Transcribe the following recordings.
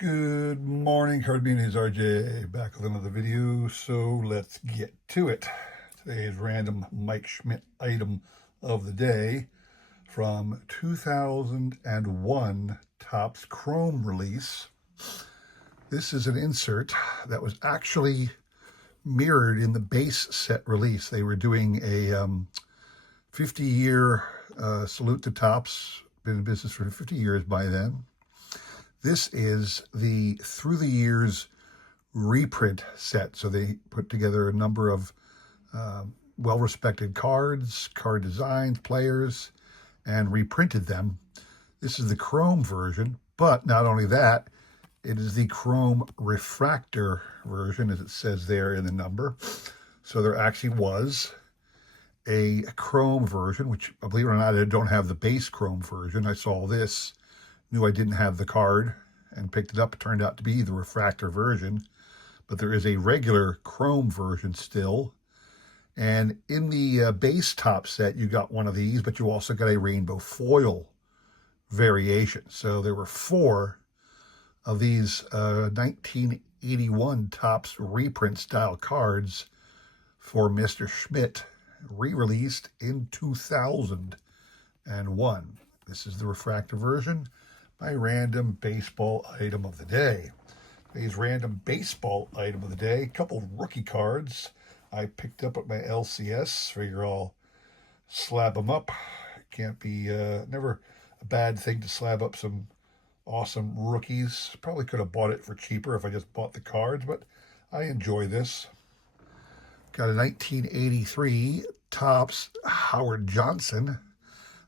Good morning, Card Beanies RJ, back with another video, so let's get to it. Today's random Mike Schmidt item of the day from 2001 Topps Chrome release. This is an insert that was actually mirrored in the base set release. They were doing a 50-year salute to Topps, been in business for 50 years by then. This is the Through the Years reprint set. So they put together a number of well-respected cards, card designs, players, and reprinted them. This is the Chrome version, but not only that, it is the Chrome refractor version, as it says there in the number. So there actually was a Chrome version, which, believe it or not, I don't have the base Chrome version. I saw this, knew I didn't have the card, and picked it up. It turned out to be the refractor version, but there is a regular Chrome version still. And in the base top set, you got one of these, but you also got a rainbow foil variation. So there were 4 of these 1981 Topps reprint style cards for Mr. Schmidt, re-released in 2001. This is the refractor version. My random baseball item of the day. Today's random baseball item of the day, a couple rookie cards I picked up at my LCS. Figure I'll slab them up. Can't be, never a bad thing to slab up some awesome rookies. Probably could have bought it for cheaper if I just bought the cards, but I enjoy this. Got a 1983 Topps Howard Johnson.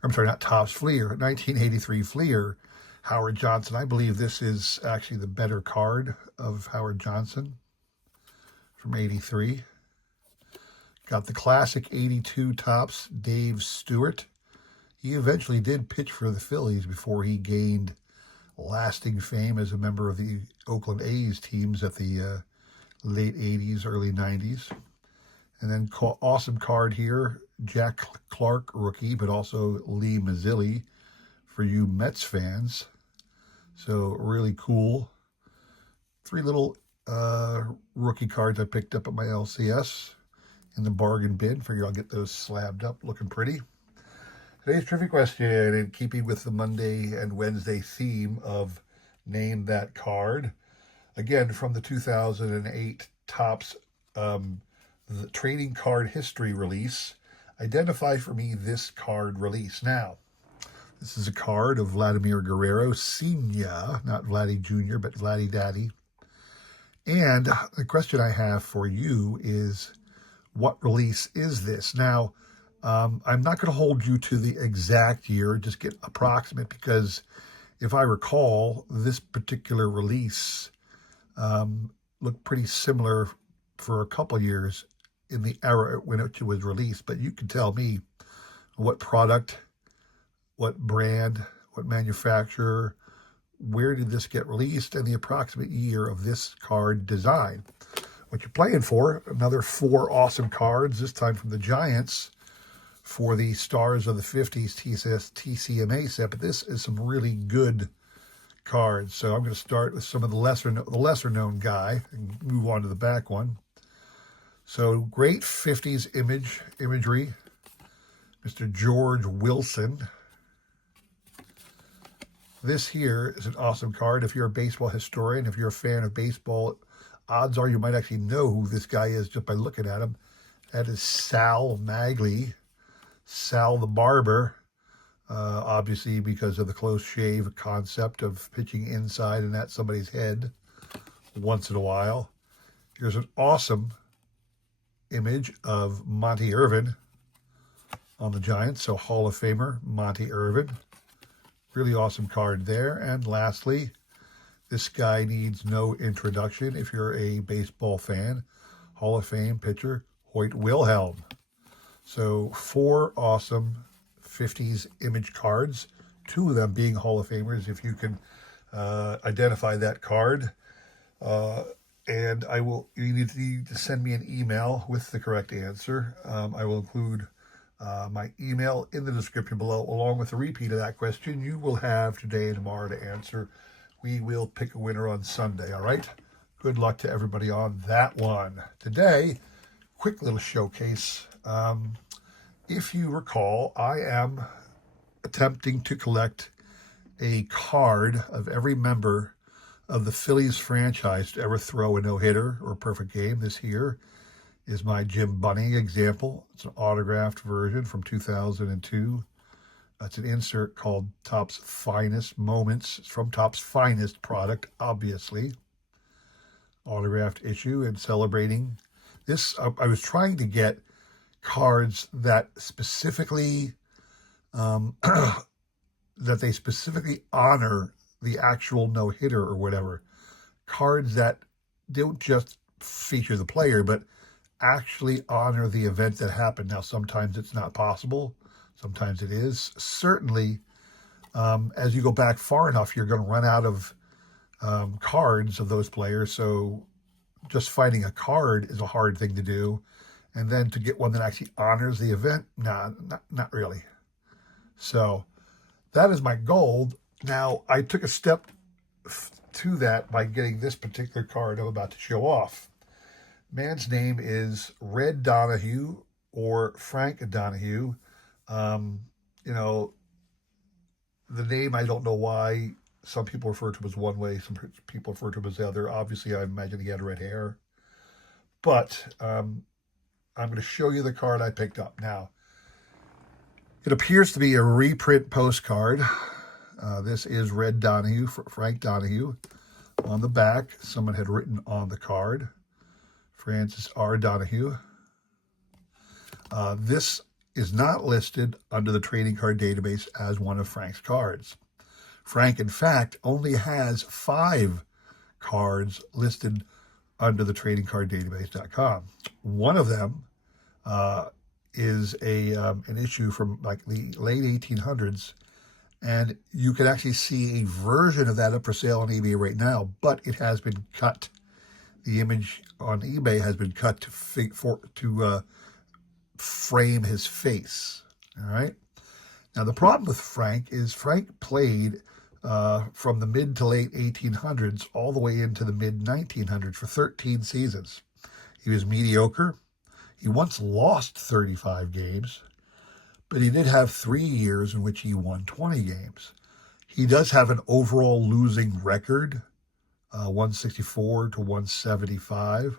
I'm sorry, not Topps Fleer, 1983 Fleer Howard Johnson. I believe this is actually the better card of Howard Johnson from 83. Got the classic 82 Topps Dave Stewart. He eventually did pitch for the Phillies before he gained lasting fame as a member of the Oakland A's teams at the late 80s, early 90s. And then awesome card here, Jack Clark rookie, but also Lee Mazzilli for you Mets fans. So really cool. 3 little rookie cards I picked up at my LCS in the bargain bin. Figure I'll get those slabbed up, looking pretty. Today's trivia question, in keeping with the Monday and Wednesday theme of Name That Card. Again, from the 2008 Topps the Trading Card History release. Identify for me this card release. Now, this is a card of Vladimir Guerrero Sr., not Vladdy Jr., but Vladdy Daddy. And the question I have for you is, what release is this? Now, I'm not going to hold you to the exact year, just get approximate, because if I recall, this particular release looked pretty similar for a couple years in the era when it was released. But you can tell me what product, what brand, what manufacturer, where did this get released, and the approximate year of this card design. What you're playing for, another 4 awesome cards, this time from the Giants, for the Stars of the 50s TCMA set, but this is some really good cards. So I'm going to start with some of the lesser known guy and move on to the back one. So great 50s imagery, Mr. George Wilson. This here is an awesome card. If you're a baseball historian, if you're a fan of baseball, odds are you might actually know who this guy is just by looking at him. That is Sal Magley, Sal the Barber, obviously because of the close shave concept of pitching inside and at somebody's head once in a while. Here's an awesome image of Monty Irvin on the Giants, so Hall of Famer Monty Irvin. Really awesome card there. And lastly, this guy needs no introduction if you're a baseball fan. Hall of Fame pitcher Hoyt Wilhelm. So 4 awesome 50s image cards, 2 of them being Hall of Famers, if you can identify that card. And you need to send me an email with the correct answer. I will include my email in the description below, along with a repeat of that question you will have today and tomorrow to answer We will pick a winner on Sunday, all right? Good luck to everybody on that one. Today, quick little showcase. If you recall, I am attempting to collect a card of every member of the Phillies franchise to ever throw a no-hitter or perfect game. This here is my Jim Bunning example. It's an autographed version from 2002. It's an insert called Topps Finest Moments. It's from Topps Finest product, obviously. Autographed issue and celebrating this. I was trying to get cards that specifically, that they specifically honor the actual no-hitter or whatever. Cards that don't just feature the player, but actually honor the event that happened. Now, sometimes it's not possible. Sometimes it is. Certainly, as you go back far enough, you're going to run out of cards of those players. So just finding a card is a hard thing to do. And then to get one that actually honors the event, nah, not really. So that is my goal. Now, I took a step to that by getting this particular card I'm about to show off. Man's name is Red Donahue or Frank Donahue. You know, the name, I don't know why some people refer to him as one way, some people refer to him as the other. Obviously, I imagine he had red hair. But I'm going to show you the card I picked up. Now, it appears to be a reprint postcard. This is Red Donahue, Frank Donahue. On the back, someone had written on the card, Francis R. Donahue. This is not listed under the trading card database as one of Frank's cards. Frank, in fact, only has 5 cards listed under the tradingcarddatabase.com. One of them is an issue from like the late 1800s, and you can actually see a version of that up for sale on eBay right now, but it has been cut. The image on eBay has been cut to frame his face. All right. Now, the problem with Frank is Frank played from the mid to late 1800s all the way into the mid 1900s for 13 seasons. He was mediocre. He once lost 35 games, but he did have 3 years in which he won 20 games. He does have an overall losing record, 164 to 175,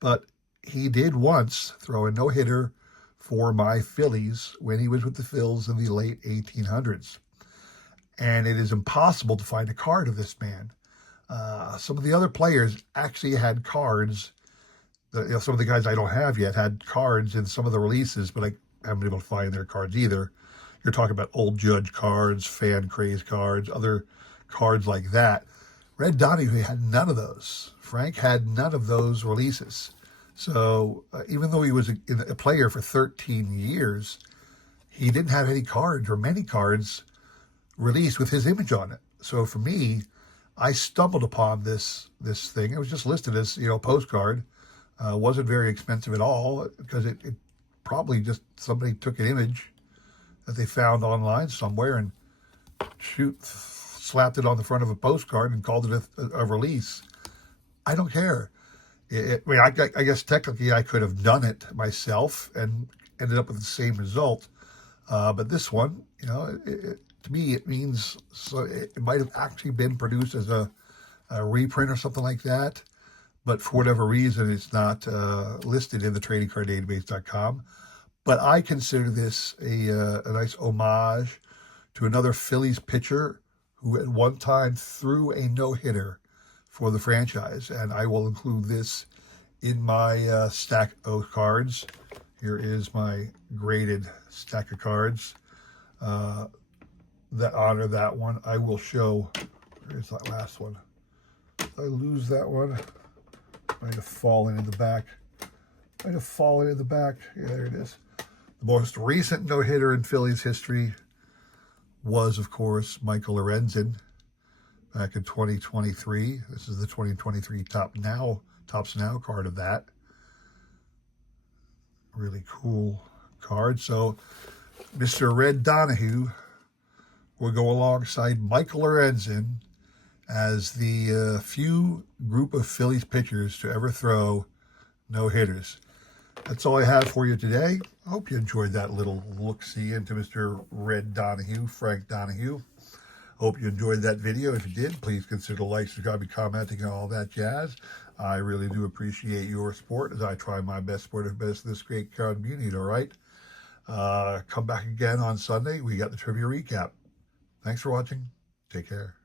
but he did once throw a no-hitter for my Phillies when he was with the Phillies in the late 1800s. And it is impossible to find a card of this man. Some of the other players actually had cards. Some of the guys I don't have yet had cards in some of the releases, but I haven't been able to find their cards either. You're talking about old Judge cards, fan craze cards, other cards like that. Red Donahue had none of those. Frank had none of those releases. So even though he was a player for 13 years, he didn't have any cards or many cards released with his image on it. So for me, I stumbled upon this thing. It was just listed as, postcard. Wasn't very expensive at all because it probably just somebody took an image that they found online somewhere and slapped it on the front of a postcard and called it a release. I don't care. I guess technically I could have done it myself and ended up with the same result. But this one, to me, it means it might have actually been produced as a reprint or something like that. But for whatever reason, it's not listed in the tradingcarddatabase.com. But I consider this a nice homage to another Phillies pitcher who at one time threw a no-hitter for the franchise. And I will include this in my stack of cards. Here is my graded stack of cards that honor that one. I will show, here's that last one. Did I lose that one? Might have fallen in the back. Yeah, there it is. The most recent no-hitter in Phillies history was, of course, Michael Lorenzen back in 2023. This is the 2023 Topps Now card of that. Really cool card. So Mr. Red Donahue will go alongside Michael Lorenzen as the few group of Phillies pitchers to ever throw no hitters. That's all I have for you today. I hope you enjoyed that little look-see into Mr. Red Donahue, Frank Donahue. Hope you enjoyed that video. If you did, please consider liking, subscribing, commenting, and all that jazz. I really do appreciate your support as I try my best for the best of this great community, all right? Come back again on Sunday. We got the trivia recap. Thanks for watching. Take care.